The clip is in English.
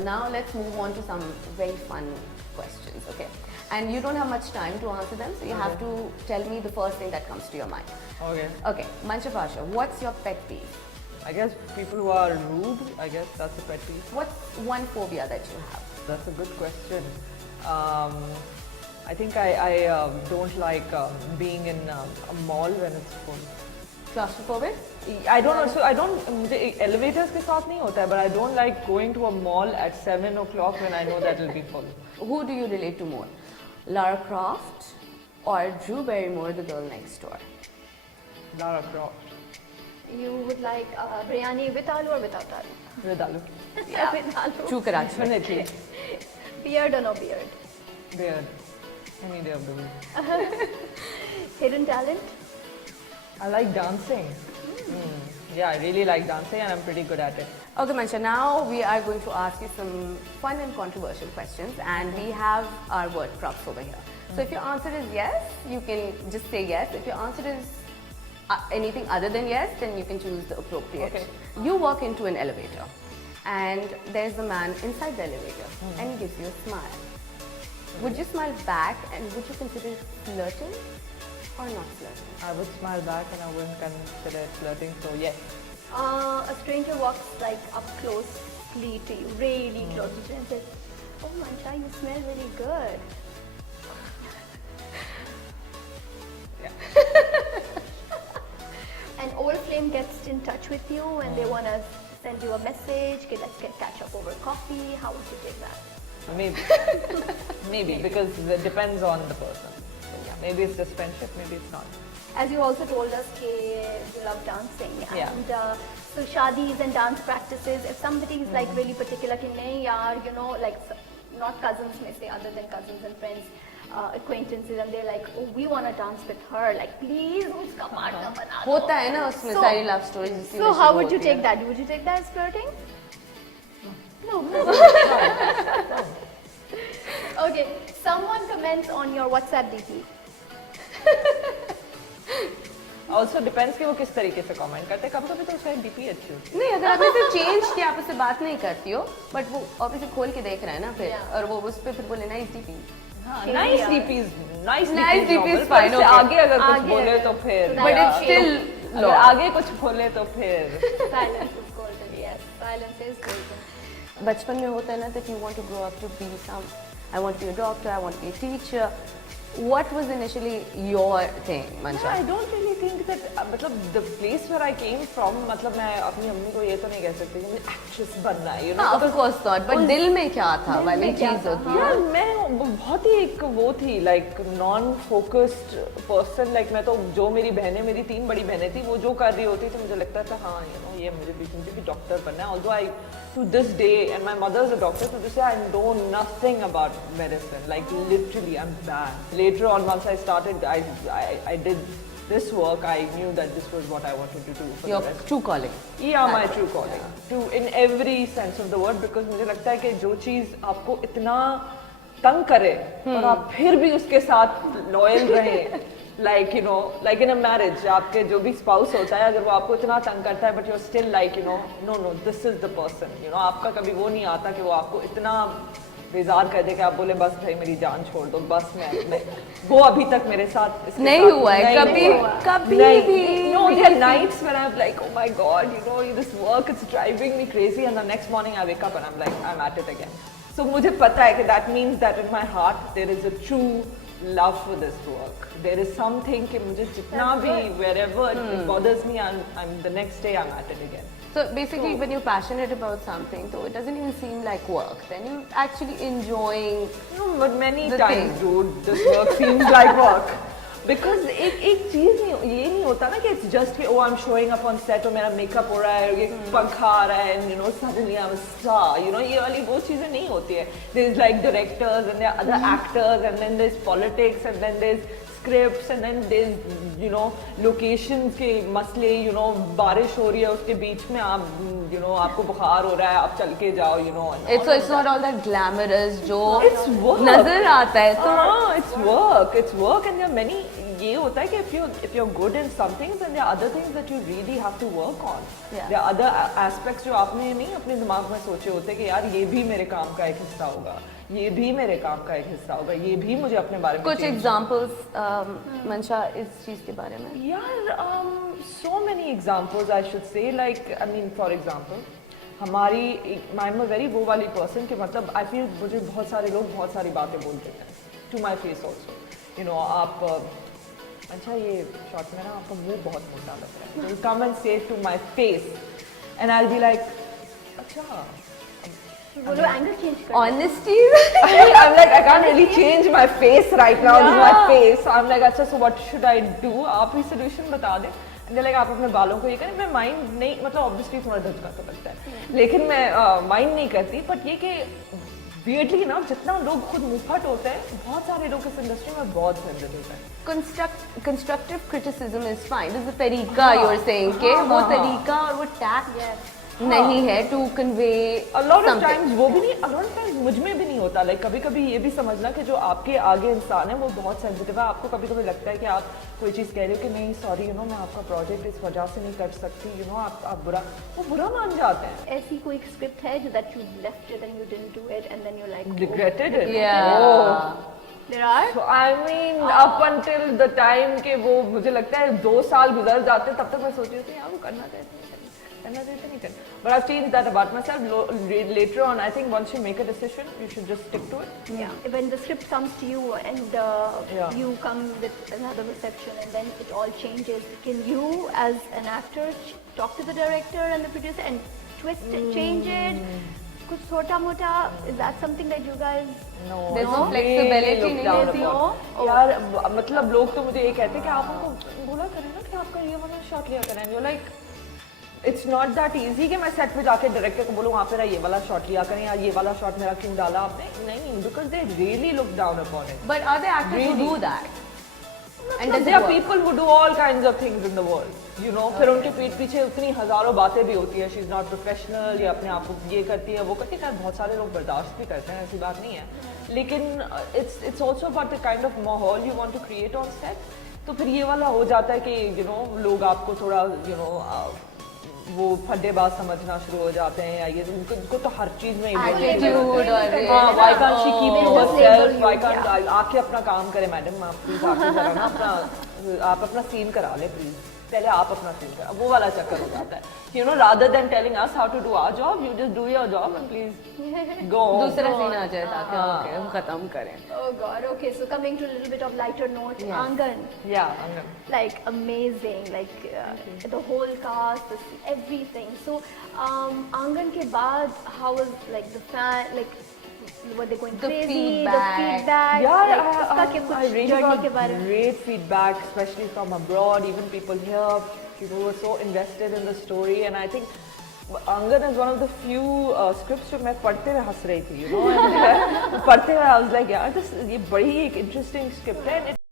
Now let's move on to some very fun questions, okay? And you don't have much time to answer them, so you have to tell me the first thing that comes to your mind. Okay. Okay, Mancha Pasha, what's your pet peeve? I guess people who are rude, I guess that's a pet peeve. What's one phobia that you have? That's a good question. I think I don't like being in a mall when it's full. Claustrophobic? I don't know. So I don't. मुझे elevators के साथ नहीं होता है, but I don't like going to a mall at 7 o'clock when I know that will be full. Who do you relate to more? Lara Croft or Drew Barrymore, the girl next door? Lara Croft. You would like biryani with aloo or without aloo? With aloo. Yeah, with aloo. True Karachi. Definitely. Beard or no beard? Beard. Any day of the week. Hidden talent? I like dancing. Yeah, I really like dancing and I'm pretty good at it. Okay, Mancha, now we are going to ask you some fun and controversial questions, and we have our word props over here. So if your answer is yes, you can just say yes. If your answer is anything other than yes, then you can choose the appropriate. Okay. You walk into an elevator and there's a man inside the elevator and he gives you a smile. Would you smile back, and would you consider it flirting or not flirting? I would smile back and I wouldn't consider it flirting, so yes. A stranger walks like up closely to you, really close to you, and says, "Oh Mancha, you smell very good." An old flame gets in touch with you and they want to send you a message, okay, let's catch up over coffee. How would you take that? Maybe. Maybe, because it depends on the person. So, yeah, maybe it's just friendship, maybe it's not. As you also told us, you love dancing. Yeah. And so shadis and dance practices, if somebody is like really particular, ki nahi yaar, you know, like not cousins may say, other than cousins and friends, acquaintances, and they're like, oh, we want to dance with her, like please, uska partner bana do. होता है ना उसमें सारी love stories. So how would you take that? Would you take that as flirting? No. Okay, someone comments on your WhatsApp DP. Also depends कि वो किस तरीके से comment करते हैं. कभी-कभी तो उसका DP अच्छी होती है. नहीं, अगर आपने सिर्फ चेंज किया, आप उससे बात नहीं करती हो, बट वो ऑब्वियसली खोल के देख रहा है ना फिर, और वो उस पे फिर बोले nice DP. Nice DPs, nice Nice DP is normal, fine, पर उससे okay. आगे अगर कुछ आगे बोले तो फिर. But it's still अगर long. आगे कुछ बोले तो फिर. Silence is golden, yes. Silence is golden. बचपन में होता है ना that you want to grow up to be some, I want to be a doctor, I want to be a teacher. What was initially your thing, Mancha? I don't really think that मतलब the place where I came from, मतलब मैं अपनी अम्मी को ये तो नहीं कह सकती कि मुझे एक्ट्रेस बनना है, you know. Of course not, but दिल में क्या था वाली चीज होती है. यार मैं बहुत ही एक वो थी like non-focused person, like मैं तो जो मेरी बहनें, मेरी 3 बड़ी बहनें थी, वो जो कर रही होती थी मुझे लगता था हाँ you know ये मुझे भी डॉक्टर बनना है. Although I to this day, and my mother is a doctor, to this day I know nothing about medicine, like literally I'm bad. Later on, once I started, I did this work, I knew that this was what I wanted to do for Your the rest. true calling. Yeah, my true calling. To in every sense of the word, because मुझे लगता है कि जो चीज़ आपको इतना तंग करे और आप फिर भी उसके साथ loyal रहें, like you know, like in a marriage, आपके जो भी spouse होता है, अगर वो आपको इतना तंग करता है, but you're still like you know, no, this is the person, you know, आपका कभी वो नहीं आता कि वो आपको इतना बेजार कर दे कि आप बोले बस भाई मेरी जान छोड़ दो, बस मैं वो अभी तक मेरे साथ नहीं हुआ है कभी भी. No, there are nights when I'm like, oh my god, you know, this work is driving me crazy, and the next morning I wake up and I'm like, I'm at it again. So मुझे पता है कि that means that in my heart there is a true love for this work. There is something कि मुझे जितना भी wherever it bothers me, I'm the next day I'm at it again. So basically, when you're passionate about something, so it doesn't even seem like work. Then you're actually enjoying. No, but many the times, thing. dude, this work seems like work. Because एक चीज नहीं ये नहीं होता ना कि it's just कि oh I'm showing up on set और मेरा makeup हो रहा है, एक पंखा आ रहा है, and you know suddenly I'm a star. You know ये वाली वो चीजें नहीं होती है. There's like directors and there are other actors, and then there's politics, and then there's scripts, and then there's you know locations के मसले, you know बारिश हो रही है उसके बीच में आप you know आपको बुखार हो रहा है आप चल के जाओ you know. It's not all that glamorous जो It's work. नजर आता है. So it's work, and there are many ये होता है कि if you're good in something, then there are other things that you really have to work on. Yeah. There are other aspects जो आपने नहीं अपने दिमाग में सोचे होते कि यार ये भी मेरे काम का एक हिस्सा होगा, ये भी मेरे काम का एक हिस्सा होगा, ये भी मुझे अपने बारे में कुछ एग्जांपल्स मंशा इस चीज के बारे में? यार so many examples I should say, like I mean for example हमारी आई एम अ वेरी वो वाली पर्सन कि मतलब आई फील मुझे बहुत सारे लोग बहुत सारी बातें बोल देते हैं to my face also, you know आप अच्छा ये शॉर्ट में ना आपका मुंह बहुत मोटा लग रहा है, come and say to my face and I be like अच्छा बोलो एंगल चेंज कर Honesty. I'm like I can't really change my face right now. This is my face. So I'm like अच्छा so what should I do? आप ही solution बता दें. And they're like आप अपने बालों को ये करें. मैं mind नहीं मतलब obviously थोड़ा धचका तो लगता है. लेकिन मैं mind नहीं करती. But ये कि weirdly ना जितना लोग खुद मुंहफट होते हैं, बहुत सारे लोग इस इंडस्ट्री में बहुत sensitive हैं. Constructive criticism is fine. This is the तरीका you're saying के वो तरीका और वो tact नहीं है to convey A lot of something. times वो भी नहीं, a lot of times मुझ में भी नहीं होता. Like कभी-कभी ये भी समझना कि जो आपके आगे इंसान है वो बहुत सेंसिटिव है. आपको कभी-कभी लगता है कि आप कोई चीज़ कह रहे हो कि नहीं सॉरी यू नो मैं आपका प्रोजेक्ट इस वजह से नहीं कर सकती, यू नो आप बुरा मान जाते हैं. ऐसी कोई स्क्रिप्ट है जो that you left it and you didn't do it and then you're like Regretted it. Yeah. Oh. there are So, I mean up until the time के वो मुझे लगता है 2 साल गुजर जाते हैं तब तक मैं सोच रही थी यार वो करना चाहिए नहीं करना. But I've changed that about myself. Later on, I think once you make a decision, you should just stick to it. yeah when the script comes to you and Yeah. you come with another perception and then it all changes, can you as an actor talk to the director and the producer and twist it, change it kuch chota mota? Is that something that you guys No, There's no it's flexibility really नहीं looked down होती. upon. Oh. यार मतलब लोग तो मुझे ये कहते हैं कि आप उनको बोला करें ना कि आपका ये वाला शॉट लिया करें. You're like it's not that easy कि मैं सेट पे जाके डायरेक्टर को बोलूँ आप मेरा ये वाला शॉट लिया करें या ये वाला शॉट मेरा क्यों डाला आपने. नहीं, because they really look down upon it. But are there actors who do that? And does there it are work? people who do all kinds of things in the world, you know. फिर उनके पीठ पीछे उतनी हजारों बातें भी होती है. शी इज नॉट प्रोफेशनल या अपने आप को ये करती है वो करती है. बहुत सारे लोग बर्दाश्त भी करते हैं, ऐसी बात नहीं है. लेकिन it's also about the kind of माहौल you want to create on set. तो फिर ये वाला हो जाता है कि यू नो लोग आपको थोड़ा यू नो वो फड्डेबाज समझना शुरू हो जाते हैं या ये उनको तो हर चीज में Attitude और ये why can't she keep Oh. to herself, why Yeah. can't आके अपना काम करे मैडम. आप प्लीज आके जरा ना अपना आप अपना सीन करा ले प्लीज. पहले आप अपना सीन करा. वो वाला चक्कर हो जाता है. You know, rather than telling us how to do our job, you just do your job and please go. दूसरा सीन आ जाए ताकि okay, हम खत्म करें. oh god okay so coming to a little bit of lighter note, Yes. Angan Yeah, I'm gonna. like amazing, like the whole cast, everything. So Angan ke baad how was like the fan, like were they going The crazy, feedback. the feedback, Yeah, like uska ke I kuch really journey got ke bare mein? great feedback, especially from abroad. Even people here, people were so invested in the story, and I think Angan is one of the few scripts जो मैं पढ़ते हुए हंस रही थी, you know. And पढ़ते हुए I was like, यार, ये बड़ी एक interesting script है.